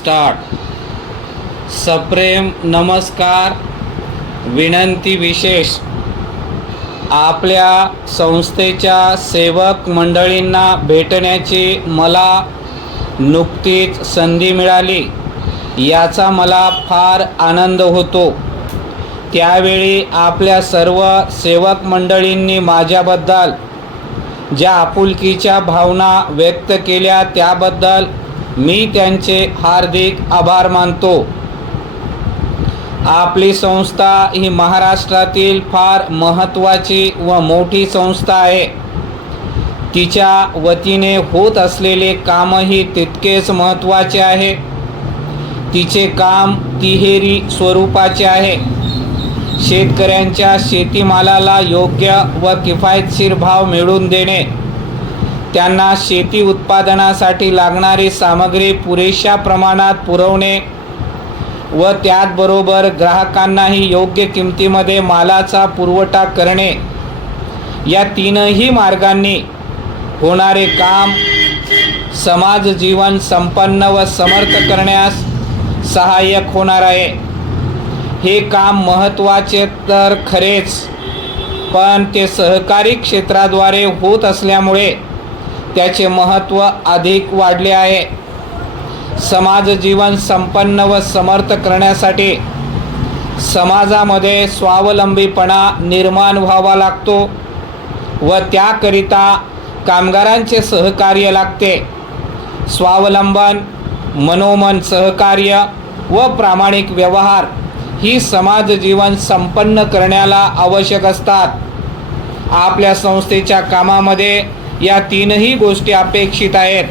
Start सप्रेम नमस्कार विनंती विशेष आपल्या संस्थेच्या सेवक मंडळींना भेटण्याची मला नुकतीच संधी मिळाली. याचा मला फार आनंद होतो. त्यावेळी आपल्या सर्व सेवक मंडळींनी माझ्याबद्दल ज्या आपुलकीच्या भावना व्यक्त केल्या त्याबद्दल मी त्यांचे हार्दिक आभार मानतो. आपली संस्था ही महाराष्ट्रातील फार महत्त्वाची व मोठी संस्था आहे. तिच्या वतीने होत असलेले कामही तितकेच महत्त्वाचे आहे. तिचे काम तिहेरी स्वरूपाचे आहे. शेतकऱ्यांच्या शेतीमालाला योग्य व किफायतशीर भाव मिळवून देणे त्यांना शेती उत्पादनासाठी लागणारी सामग्री पुरेशा प्रमाणात पुरवणे व त्याचबरोबर ग्राहकांनाही योग्य किमतीमध्ये मालाचा पुरवठा करणे या तीनही मार्गांनी होणारे काम समाज जीवन संपन्न व समर्थ करण्यास सहाय्यक होणार आहे. हे काम महत्त्वाचे तर खरेच पण ते सहकारी क्षेत्राद्वारे होत असल्यामुळे त्याचे महत्त्व अधिक वाढले आहे. समाज जीवन संपन्न व समर्थ करण्यासाठी समाजामध्ये स्वावलंबीपणा निर्माण व्हावा लागतो व त्याकरिता कामगारांचे सहकार्य लागते. स्वावलंबन मनोमन सहकार्य व प्रामाणिक व्यवहार ही समाज जीवन संपन्न करण्याला आवश्यक असतात. आपल्या संस्थेच्या कामामध्ये या तीनही गोष्टी अपेक्षित आहेत.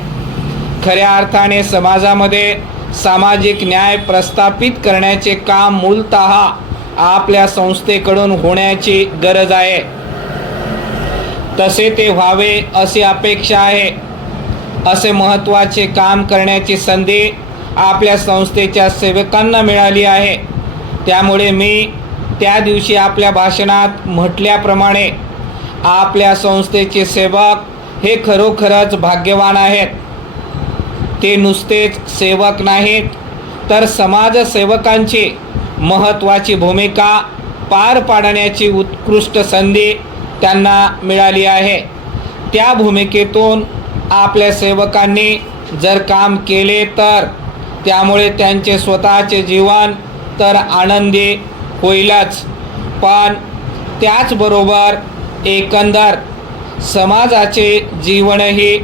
खऱ्या अर्थाने समाजामध्ये सामाजिक न्याय प्रस्थापित करण्याचे काम मूलत आपल्या संस्थेकडून होण्याची गरज आहे. तसे ते व्हावे अशी अपेक्षा आहे. असे महत्त्वाचे काम करण्याची संधी आपल्या संस्थेच्या सेवकांना मिळाली आहे. त्यामुळे मी त्या दिवशी आपल्या भाषणात म्हटल्याप्रमाणे आपल्या संस्थेचे सेवक हे खरोखरच भाग्यवान आहेत. ते नुसतेच सेवक नाहीत तर समाजसेवकांची महत्त्वाची भूमिका पार पाडण्याची उत्कृष्ट संधी त्यांना मिळाली आहे. त्या भूमिकेतून आपल्या सेवकांनी जर काम केले तर त्यामुळे त्यांचे स्वतःचे जीवन तर आनंदी होईलच. पण त्याचबरोबर एकंदर समाजाचे जीवनही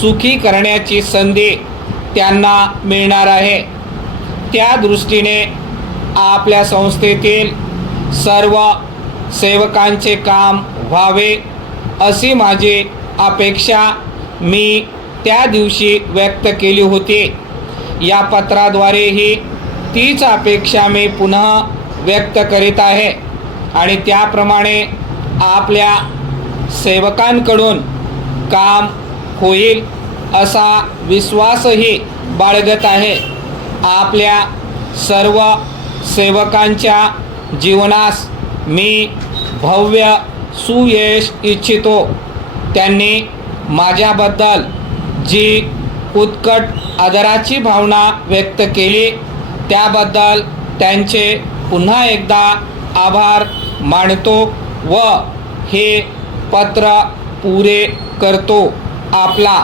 सुखी करण्याची संधी त्यांना मिळणार आहे. त्या दृष्टीने आपल्या संस्थेतील सर्व सेवकांचे काम व्हावे अशी माझी अपेक्षा मी त्या दिवशी व्यक्त केली होती. या पत्राद्वारेही तीच अपेक्षा मी पुन्हा व्यक्त करीत आहे आणि त्याप्रमाणे आपल्या सेवकांकडून काम होईल असा विश्वासही बाळगत आहे. आपल्या सर्व सेवकांच्या जीवनास मी भव्य सुयश इच्छितो. त्यांनी माझ्याबद्दल जी उत्कट आदराची भावना व्यक्त केली त्याबद्दल त्यांचे पुन्हा एकदा आभार मानतो व हे पत्र पुरे करतो आपला.